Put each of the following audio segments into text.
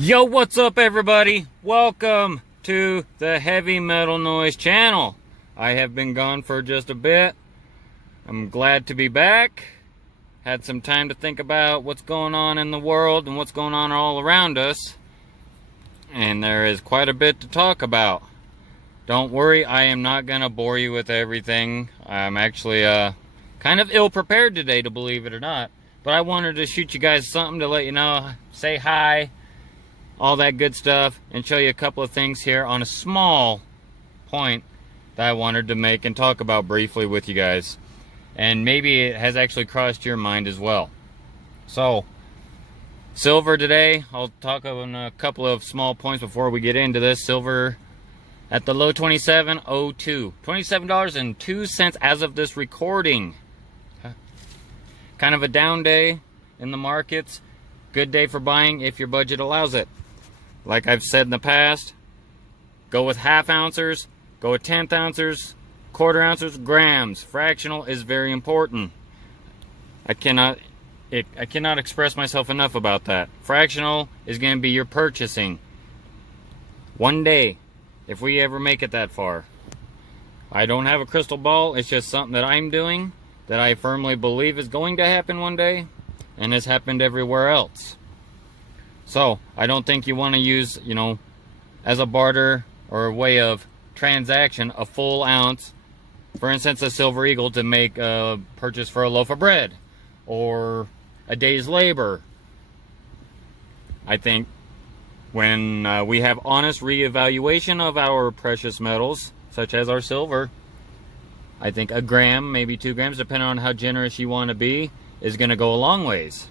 Yo, what's up everybody? Welcome to the Heavy Metal Noise channel. I have been gone for just a bit. I'm glad to be back. Had some time to think about what's going on in the world and what's going on all around us. And there is quite a bit to talk about. Don't worry, I am not going to bore you with everything. I'm actually kind of ill-prepared today, to believe it or not. But I wanted to shoot you guys something to let you know, say hi, all that good stuff, and show you a couple of things here on a small point that I wanted to make and talk about briefly with you guys. And maybe it has actually crossed your mind as well. So, silver today, I'll talk on a couple of small points before we get into this. Silver at the low $27.02. $27.02 as of this recording. Kind of a down day in the markets. Good day for buying if your budget allows it. Like I've said in the past, go with half ounces, go with 10th ounces, quarter ounces, grams. Fractional is very important. I cannot express myself enough about that. Fractional is going to be your purchasing. One day, if we ever make it that far. I don't have a crystal ball. It's just something that I'm doing that I firmly believe is going to happen one day, and has happened everywhere else. So, I don't think you want to use, as a barter or a way of transaction, a full ounce, for instance, a Silver Eagle, to make a purchase for a loaf of bread or a day's labor. I think when we have honest reevaluation of our precious metals, such as our silver, I think a gram, maybe 2 grams, depending on how generous you want to be, is going to go a long ways.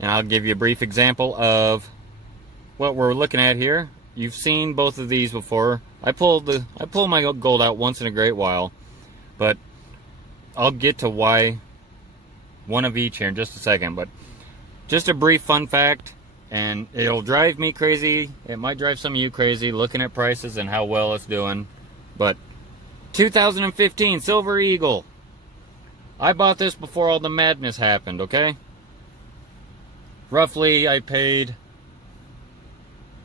And I'll give you a brief example of what we're looking at here. You've seen both of these before. I pull my gold out once in a great while, but I'll get to why one of each here in just a second. But just a brief fun fact, and it'll drive me crazy. It might drive some of you crazy looking at prices and how well it's doing. But 2015 Silver Eagle. I bought this before all the madness happened, okay? Roughly, I paid,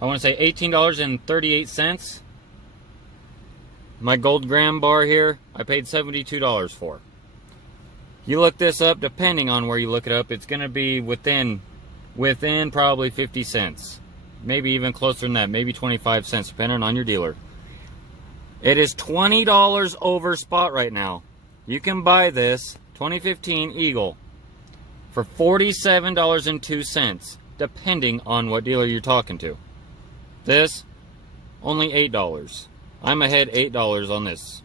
I want to say $18.38. My gold gram bar here, I paid $72 for. You look this up, depending on where you look it up, it's going to be within probably 50 cents. Maybe even closer than that, maybe 25 cents, depending on your dealer. It is $20 over spot right now. You can buy this 2015 Eagle for $47.02, depending on what dealer you're talking to. This, only $8. I'm ahead $8 on this.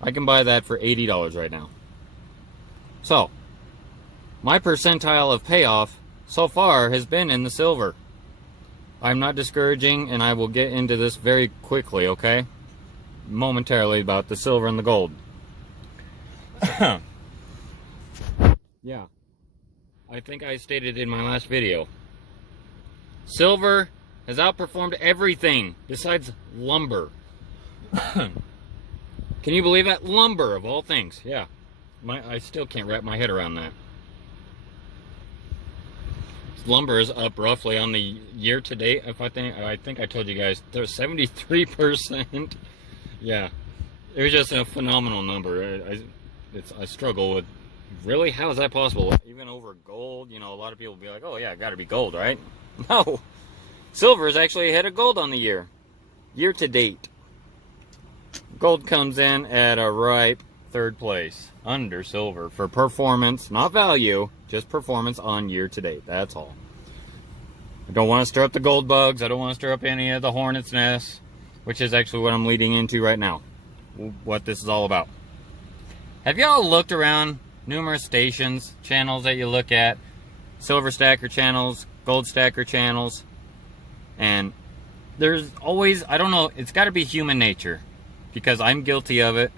I can buy that for $80 right now. So, my percentile of payoff so far has been in the silver. I'm not discouraging, and I will get into this very quickly, okay? Momentarily about the silver and the gold. Yeah. I think I stated in my last video. Silver has outperformed everything besides lumber. Can you believe that? Lumber, of all things. Yeah. I still can't wrap my head around that. Lumber is up roughly on the year to date. I think I told you guys, there's 73%. Yeah. It was just a phenomenal number. I struggle with, really? How is that possible? Even over gold, a lot of people will be like, oh yeah, got to be gold, right? No. Silver is actually ahead of gold on the year. Year to date. Gold comes in at a ripe 3rd place. Under silver for performance, not value, just performance on year to date. That's all. I don't want to stir up the gold bugs. I don't want to stir up any of the hornet's nests, which is actually what I'm leading into right now. What this is all about. Have y'all looked around numerous stations, channels that you look at, silver stacker channels, gold stacker channels, and there's always, I don't know, it's got to be human nature, because I'm guilty of it,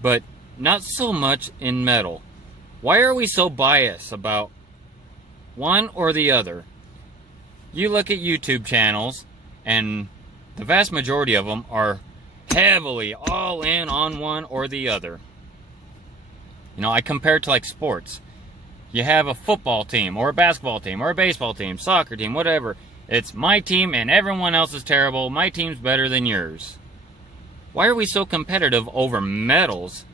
but not so much in metal. Why are we so biased about one or the other? You look at YouTube channels, and the vast majority of them are heavily all in on one or the other. I compare it to like sports. you have a football team, or a basketball team, or a baseball team, soccer team, whatever. It's my team and everyone else is terrible. My team's better than yours. Why are we so competitive over medals?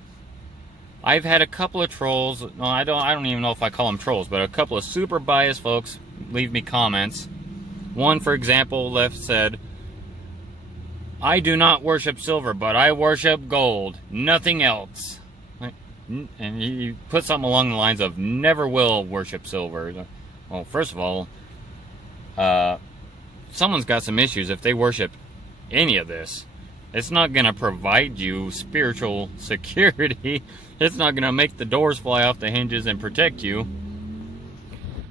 I've had a couple of trolls. No, I don't even know if I call them trolls, but a couple of super biased folks leave me comments. One, for example, said, "I do not worship silver, but I worship gold. Nothing else." And he put something along the lines of, "Never will worship silver." Well, first of all, someone's got some issues if they worship any of this. It's not going to provide you spiritual security. It's not going to make the doors fly off the hinges and protect you.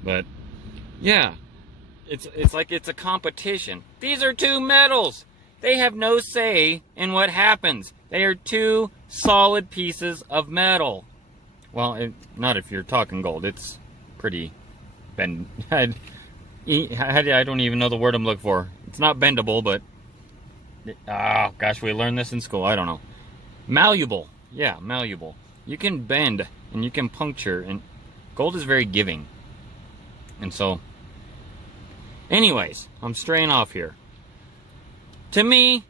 But, yeah, it's like it's a competition. These are two metals. They have no say in what happens. They are two solid pieces of metal. Well, not if you're talking gold. It's pretty bend. I don't even know the word I'm looking for. It's not bendable, but oh gosh, we learned this in school. I don't know. Malleable. Yeah, malleable. You can bend and you can puncture, and gold is very giving. And so, anyways, I'm straying off here. To me,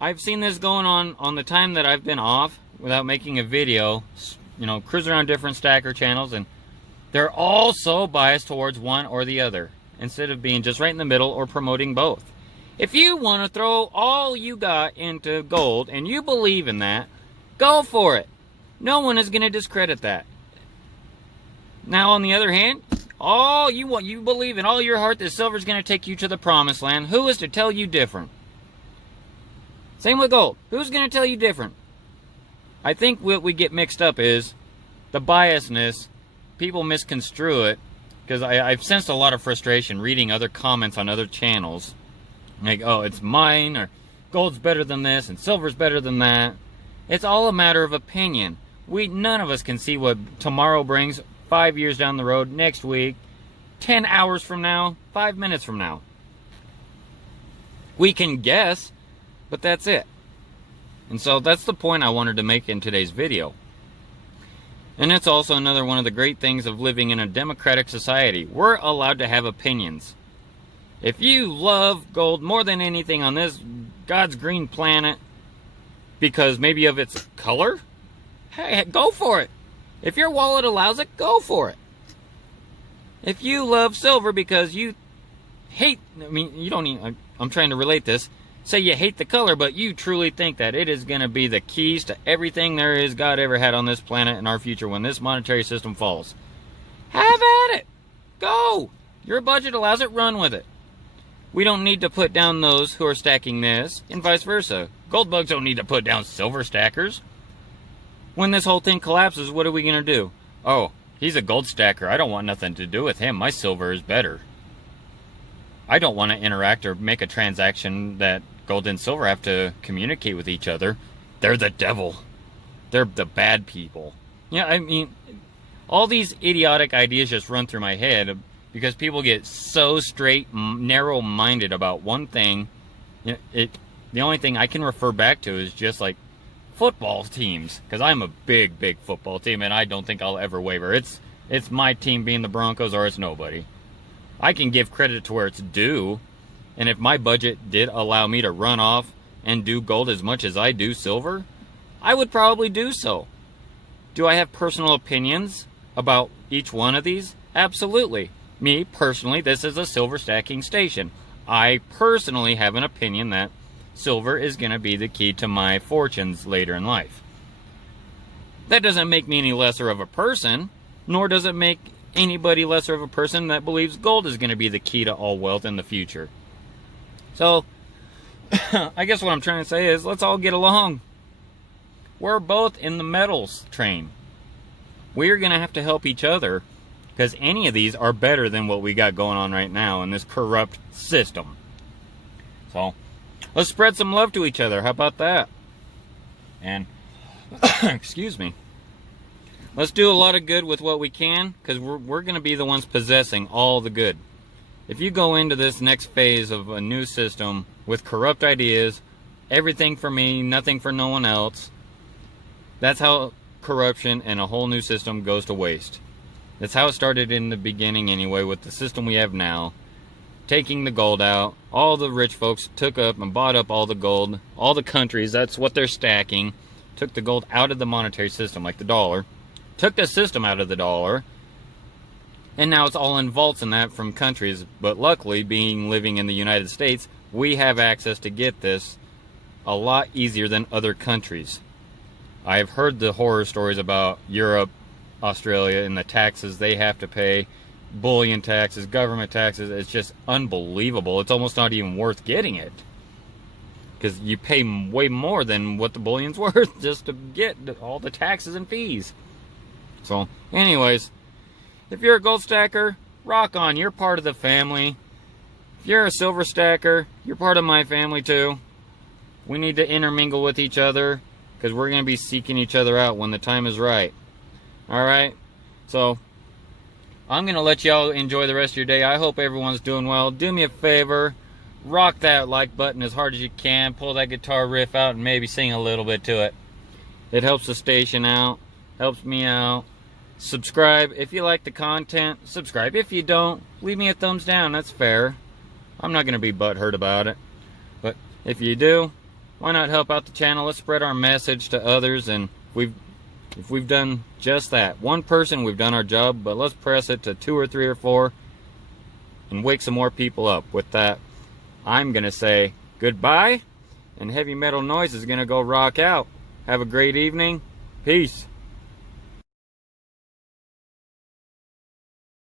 I've seen this going on the time that I've been off without making a video, you know, cruise around different stacker channels, and they're all so biased towards one or the other, instead of being just right in the middle or promoting both. If you want to throw all you got into gold and you believe in that, go for it. No one is going to discredit that. Now, on the other hand, you believe in all your heart that silver is going to take you to the promised land. Who is to tell you different? Same with gold. Who's going to tell you different? I think what we get mixed up is the biasness. People misconstrue it, because I've sensed a lot of frustration reading other comments on other channels. Like, oh, it's mine, or gold's better than this, and silver's better than that. It's all a matter of opinion. None of us can see what tomorrow brings, 5 years down the road, next week, 10 hours from now, 5 minutes from now. We can guess, but that's it. And so that's the point I wanted to make in today's video. And it's also another one of the great things of living in a democratic society. We're allowed to have opinions. If you love gold more than anything on this God's green planet, because maybe of its color, hey, go for it. If your wallet allows it, go for it. If you love silver because you hate, I'm trying to relate this. Say you hate the color, but you truly think that it is going to be the keys to everything there is God ever had on this planet in our future when this monetary system falls. Have at it. Go. Your budget allows it, run with it. We don't need to put down those who are stacking this, and vice versa. Gold bugs don't need to put down silver stackers. When this whole thing collapses, what are we going to do? Oh, he's a gold stacker. I don't want nothing to do with him. My silver is better. I don't want to interact or make a transaction that gold and silver have to communicate with each other. They're the devil. They're the bad people. Yeah, I mean, all these idiotic ideas just run through my head because people get so straight, narrow-minded about one thing. The only thing I can refer back to is just like football teams, because I'm a big football team, and I don't think I'll ever waver. It's my team being the Broncos, or it's nobody. I can give credit to where it's due, and if my budget did allow me to run off and do gold as much as I do silver, I would probably do so. Do I have personal opinions about each one of these? Absolutely. Me, personally, this is a silver stacking station. I personally have an opinion that silver is going to be the key to my fortunes later in life. That doesn't make me any lesser of a person, nor does it make anybody lesser of a person that believes gold is going to be the key to all wealth in the future. So, I guess what I'm trying to say is, let's all get along. We're both in the metals train. We're going to have to help each other, because any of these are better than what we got going on right now in this corrupt system. So, let's spread some love to each other. How about that? And, excuse me. Let's do a lot of good with what we can, because we're going to be the ones possessing all the good. If you go into this next phase of a new system with corrupt ideas, everything for me, nothing for no one else, that's how corruption and a whole new system goes to waste. That's how it started in the beginning anyway, with the system we have now. Taking the gold out. All the rich folks took up and bought up all the gold. All the countries, that's what they're stacking. Took the gold out of the monetary system, like the dollar. Took the system out of the dollar. And now it's all in vaults and that from countries. But luckily, living in the United States, we have access to get this a lot easier than other countries. I've heard the horror stories about Europe, Australia, and the taxes they have to pay. Bullion taxes, government taxes. It's just unbelievable. It's almost not even worth getting it, because you pay way more than what the bullion's worth just to get all the taxes and fees. So anyways, if you're a gold stacker, rock on. You're part of the family. If you're a silver stacker, you're part of my family too. We need to intermingle with each other, because we're going to be seeking each other out when the time is right. Alright? So I'm going to let y'all enjoy the rest of your day. I hope everyone's doing well. Do me a favor. Rock that like button as hard as you can. Pull that guitar riff out and maybe sing a little bit to it. It helps the station out. Helps me out. Subscribe if you like the content. Subscribe. If you don't, leave me a thumbs down. That's fair. I'm not going to be butthurt about it. But if you do, why not help out the channel? Let's spread our message to others. And if we've done just that, one person, we've done our job. But let's press it to 2 or 3 or 4 and wake some more people up. With that, I'm going to say goodbye, and Heavy Metal Noise is going to go rock out. Have a great evening. Peace.